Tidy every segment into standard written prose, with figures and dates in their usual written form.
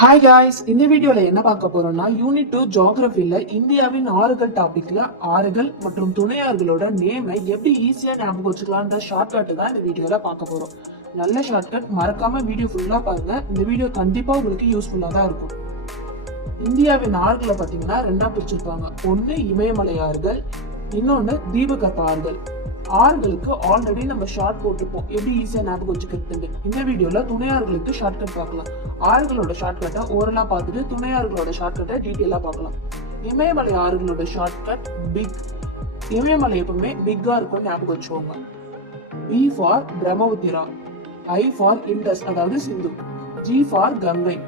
Hi guys, இந்த வீடியோல என்ன பார்க்க போறோம்னா யூனிட் 2 ஜியோகிராஃபில இந்தியாவின் ஆறுகள் டாபிக்ல ஆறுகள் மற்றும் துணையாறுகளோட நேமை எப்படி ஈஸியா ஞாபகம் வச்சுக்கலாம்ன்ற ஷார்ட்கட் தான் இந்த வீடியோல பார்க்க போறோம். நல்ல ஷார்ட்கட், மறக்காம வீடியோ ஃபுல்லா பாருங்க. இந்த வீடியோ கண்டிப்பா உங்களுக்கு யூஸ்ஃபுல்லா தான் இருக்கும். இந்தியாவின் ஆறுகளை பாத்தீங்கன்னா ரெண்டா பிரிச்சிருப்பாங்க. ஒன்னு இமயமலை ஆறுகள், இன்னொன்னு தீபகற்ப ஆறுகள். ஆறுகளுக்கு ஆல்ரெடி நம்ம ஷார்ட் போட்டிருப்போம், எப்படி ஈஸியா ஞாபகம் வச்சுக்கிறது. இந்த வீடியோல துணையாறுகளுக்கு ஷார்ட்கட் பார்க்கலாம். ஆறுகளோட ஷார்ட்கட்டை ஓரலா பார்த்துட்டு துணையாறுகளோட ஷார்ட்கட்டை டீட்டெயிலா பார்க்கலாம். இமயமலை ஆறுகளோட ஷார்ட்கட் பிக். இமயமலை எப்பவுமே பிக்கா இருக்கும், ஞாபகம் வச்சுக்கோங்க. B for Brahmaputra, I for Indus அதாவது சிந்து, ஜி ஃபார் கங்கை.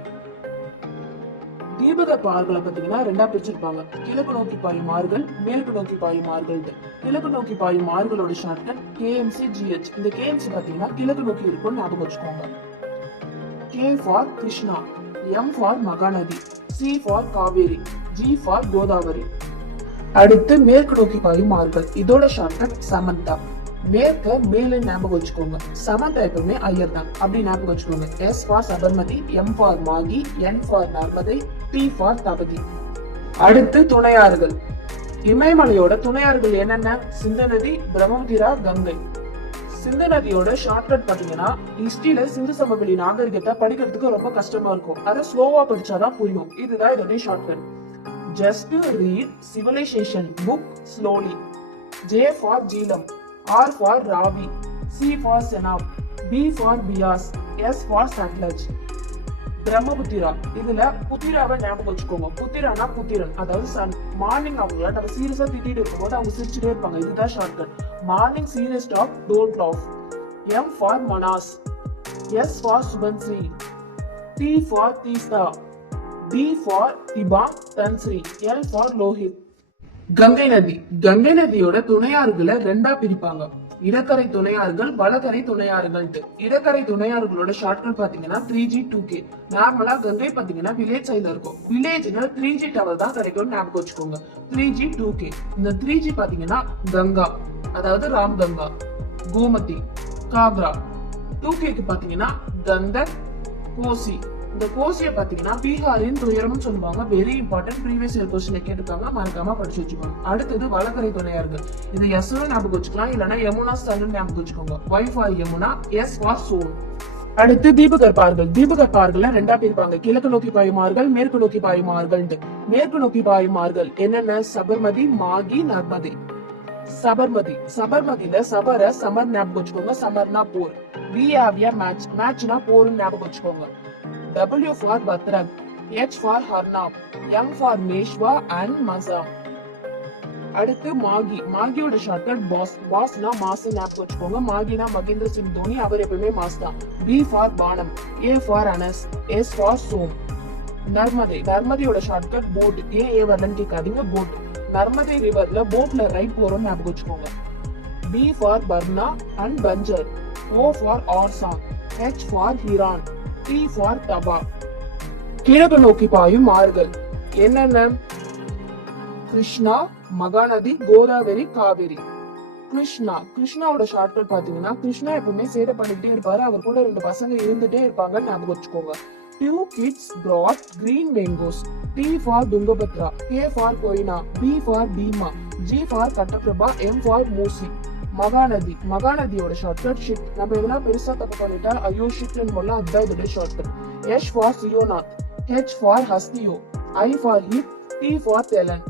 தீபகற்ப ஆறுகளை பாத்தீங்கன்னா ரெண்டா பிரிச்சிருப்பாங்க. கிழக்கு நோக்கி பாயும் ஆறுகள், மேற்கு நோக்கி பாயும் ஆறுகள். கிழக்கு நோக்கி பாயும் ஆறுகளோட ஷார்ட்கட் கேஎம்சி ஜிஹெச். இந்த கேஎம்சி பாத்தீங்கன்னா கிழக்கு நோக்கி இருக்கும், ஞாபகம் வச்சுக்கோங்க. K for Krishna, M for Mahanadi, C for Kaveri, G for Godavari. அடுத்து மேற்கு நோக்கி பாயும் ஆறுகள், இதோட ஷார்ட்கட் சமந்தா. மேற்க மேல ஞாபகம் வச்சுக்கோங்க. சமந்தா எப்பவுமே ஐயர் தான், அப்படி ஞாபகம் வச்சுக்கோங்க. S for Sabarmati, M for Mahi, N for Narmada, T for Tapti. அடுத்து துணையாறுகள். இமயமலையோட துணையாறுகள் என்னென்ன? சிந்து நதி, பிரம்மபுத்திரா, கங்கை. சிந்து நதியோட ஷார்ட்கட் பாத்தீங்கன்னா ஹிஸ்டரியில சிந்து சமவெளி நாகரிகத்தை படிக்கிறதுக்கு ரொம்ப கஷ்டமா இருக்கும், அதை ஸ்லோவா படிச்சாதான் புரியும். இதுதான் இதோட shortcut. Just read civilisation book slowly. J for Jhelum, R for Ravi, C for Senab, B for Bias, S for Satluj. Brahmaputra, இதுல புத்திராவை ஞாபகம் வச்சுக்கோங்க. புத்திரானா புத்திரன், அதாவது சன். மார்னிங் அவங்கள நம்ம சீரியஸா திட்டிட்டு இருக்கும்போது அவங்க சிரிச்சுட்டே இருப்பாங்க, இதுதான் shortcut. Morning serious talk, don't laugh. M for Manas, S for Subansri, T for Tista, D for Tibam Tansri, L for Lohit. Ganga நதி. கங்கை நதியோட துணையாறுகளை ரெண்டா பிரிப்பாங்க. இடக்கரை துணையாறுகள், வலக்கரை துணையாறுகள். இடக்கரை துணையாறுகளோட ஷார்ட்கட் பாத்தீங்கன்னா 3G 2K. நார்மலா கங்கை பாத்தீங்கன்னா வில்லேஜ் சைடுல இருக்கும். வில்லேஜ்ல 3G டவர் தான் கிடைக்கும், ஞாபகம் வச்சுக்கோங்க. 3G 2K. இந்த 3G பாத்தீங்கன்னா கங்கா, அதாவது ராம் கங்கா, கோமதி, காக்ரா. 2Kக்கு பாத்தீங்கன்னா கந்தக், கோசி. இந்த கோசியை பாத்தீங்கன்னா பீகாரின் துயரம்னு சொல்லுவாங்க. வெரி இம்பார்ட்டன்ட், ப்ரீவியஸ் இயர் கொஸ்டின்ல கேட்டுருக்காங்க, மறக்காம படிச்சு வச்சுக்கோங்க. அடுத்தது வலக்கரை துணையாறுகள். இது எஸ் ஞாபகம் வச்சுக்கலாம், இல்லைன்னா யமுனா ஸ்தல் ஞாபகம் வச்சுக்கோங்க. Y for Yamuna, S for Son. அடுத்து தீபகற்ப ஆறுகள். தீபகற்ப ஆறுகளை ரெண்டா பிரிப்பாங்க. கிழக்கு நோக்கி பாயும் ஆறுகள், மேற்கு நோக்கி பாயும் ஆறுகள். மேற்கு நோக்கி பாயும் ஆறுகள் என்னென்ன? சபர்மதி, மாகி, நர்மதை. சபர்மதி. சபர்மதியில சபர சமர் ஞாபகம் வச்சுக்கோங்க. சமர்னா போர். வி ஹேவ் எ மேட்ச், மேட்ச்னா போர்னு ஞாபகம் வச்சுக்கோங்க. W for Batrag, H for Harnab, M for Meshwa and Mazam. அடுத்து மாகி. மாகியோட ஷார்ட்கட் பாஸ். பாஸ்னா மாஸ் ஞாபகம் வச்சுக்கோங்க. மாகினா மகேந்திர சிங் தோனி, அவர் எப்பவுமே மாஸ் தான். B for Panam, A for Anas, S for Som. Narmada. நர்மதையோட ஷார்ட்கட் போட். ஏ வரலன்னு கேட்காதீங்க, போட். நர்மதை ரிவர்ல போட்ல ரைட் போறோம், ஞாபகம் வச்சுக்கோங்க. B for Barna and Banjar, O for Orsang, H for Hiran, T for Tawa. கிழக்கு நோக்கி பாயும் ஆறுகள் என்னென்ன? கிருஷ்ணா, மகாநதி, கோதாவரி, காவேரி. கிருஷ்ணா. கிருஷ்ணாவோட ஷார்ட்கட் பாத்தீங்கன்னா கிருஷ்ணா எப்பவுமே சேட்டை பண்ணிக்கிட்டே இருப்பாரு, அவர் கூட 2 பசங்க இருந்துட்டே இருப்பாங்க, ஞாபகம் வச்சுக்கோங்க. 2 kids brought green mangoes. T for Tungabhadra, K for Koyna, B for Bhima, G for Kattaprabha, M for Musi. Mahanadi. மகாநதியோட ஷார்ட்கட் ஷிட். நம்ம எவ்வளோ பெருசா தப்பு பண்ணிட்டா ஐயோ ஷிட்னு போல, அதுதான் இதோட shortcut. H for சியோநாத், H for ஹஸ்தியோ, I for hit, T for தெலன்.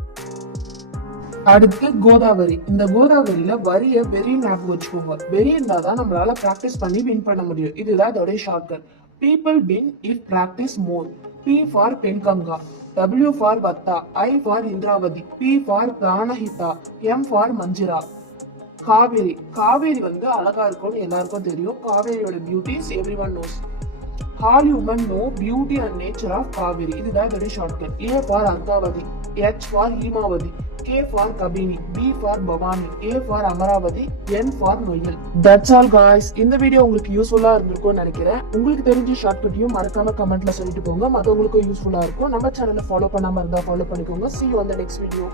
அடுத்து கோதாவரி. இந்த கோதாவரியில வரிய வெரி ஞாபகம் வச்சுக்கோங்க. வெரி இருந்தாதான் நம்மளால பிராக்டிஸ் பண்ணி வின் பண்ண முடியும், இதுதான் இதோட shortcut. People win if practice more. P for Penganga, W for Wardha, I for Indravati, P for Pranahita, M for Manjira. Kaveri. Kaveri அழகா இருக்கும்னு எல்லாருக்கும் தெரியும். காவேரியோட beauty's everyone knows. All human know beauty and nature of Kaveri. இதுதான் இதோட shortcut. A for Arkavathi, H for Hemavathi, K for Kabini, B for Bhavani, A for Amaravathi, N for Noyyal. That's all guys. இந்த video உங்களுக்கு யூஸ்ஃபுல்லா இருந்திருக்கும்னு நினைக்கிறேன். உங்களுக்கு தெரிஞ்ச ஷார்ட்கட்டையும் மறக்காம கமெண்ட்ல சொல்லிட்டு போங்க, மற்றவங்களுக்கும் யூஸ்ஃபுல்லா இருக்கும். நம்ம சேனலை ஃபாலோ பண்ணாம இருந்தா ஃபாலோ பண்ணிக்கோங்க. See you on the next video.